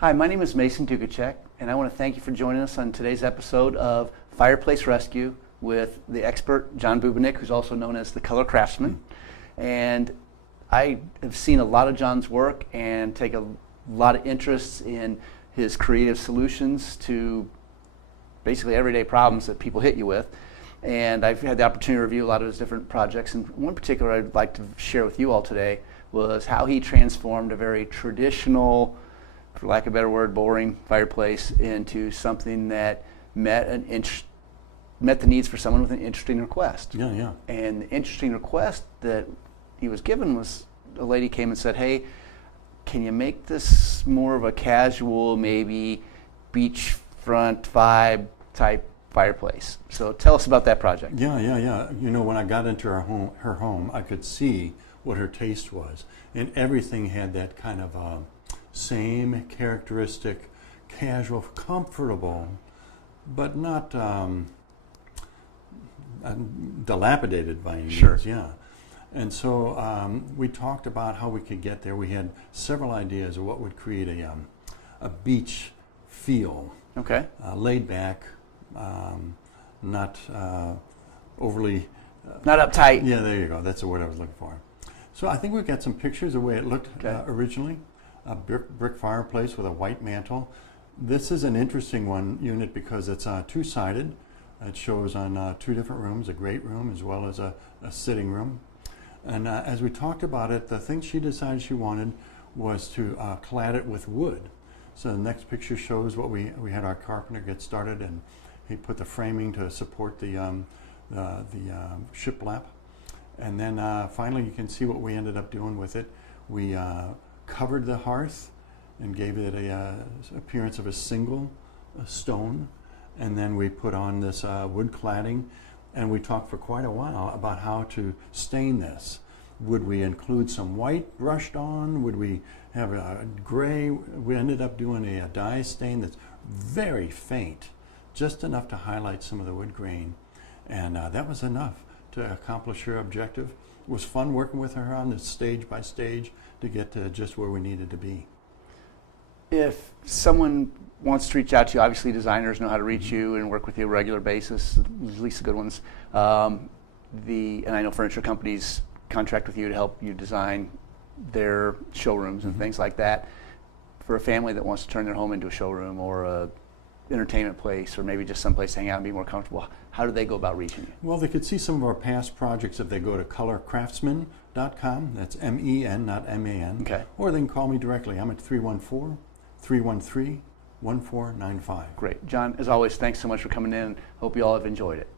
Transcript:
Hi, my name is Mason Dukacek, and I want to thank you for joining us on today's episode of Fireplace Rescue with the expert John Bubenik, who's also known as the Color Craftsmen. And I have seen a lot of John's work and take a lot of interest in his creative solutions to basically everyday problems that people hit you with. And I've had the opportunity to review a lot of his different projects, and one particular I'd like to share with you all today was how he transformed a very traditional, for lack of a better word, boring fireplace into something that met the needs for someone with an interesting request. Yeah. And the interesting request that he was given was, a lady came and said, "Hey, can you make this more of a casual, maybe beachfront vibe type fireplace?" So tell us about that project. Yeah. You know, when I got into her home, I could see what her taste was, and everything had that kind of same characteristic, casual, comfortable, but not dilapidated by any means. Yeah. And so we talked about how we could get there. We had several ideas of what would create a beach feel. Okay. Laid back, not overly... not uptight. Yeah, there you go. That's the word I was looking for. So I think we've got some pictures of the way it looked originally. A brick fireplace with a white mantle. This is an interesting unit because it's two-sided. It shows on two different rooms, a great room as well as a sitting room. And as we talked about it, the thing she decided she wanted was to clad it with wood. So the next picture shows what we had our carpenter get started, and he put the framing to support the shiplap. And then finally you can see what we ended up doing with it. We covered the hearth and gave it a appearance of a single stone. And then we put on this wood cladding, and we talked for quite a while about how to stain this. Would we include some white brushed on? Would we have a gray? We ended up doing a dye stain that's very faint, just enough to highlight some of the wood grain. And that was enough to accomplish her objective. It was fun working with her on this stage by stage to get to just where we needed to be. If someone wants to reach out to you, obviously designers know how to reach you and work with you on a regular basis, at least the good ones. And I know furniture companies contract with you to help you design their showrooms and things like that. For a family that wants to turn their home into a showroom or a entertainment place, or maybe just someplace to hang out and be more comfortable, how do they go about reaching you? Well, they could see some of our past projects if they go to colorcraftsmen.com. That's M-E-N, not M-A-N. Okay. Or they can call me directly. I'm at 314-313-1495. Great. John, as always, thanks so much for coming in. Hope you all have enjoyed it.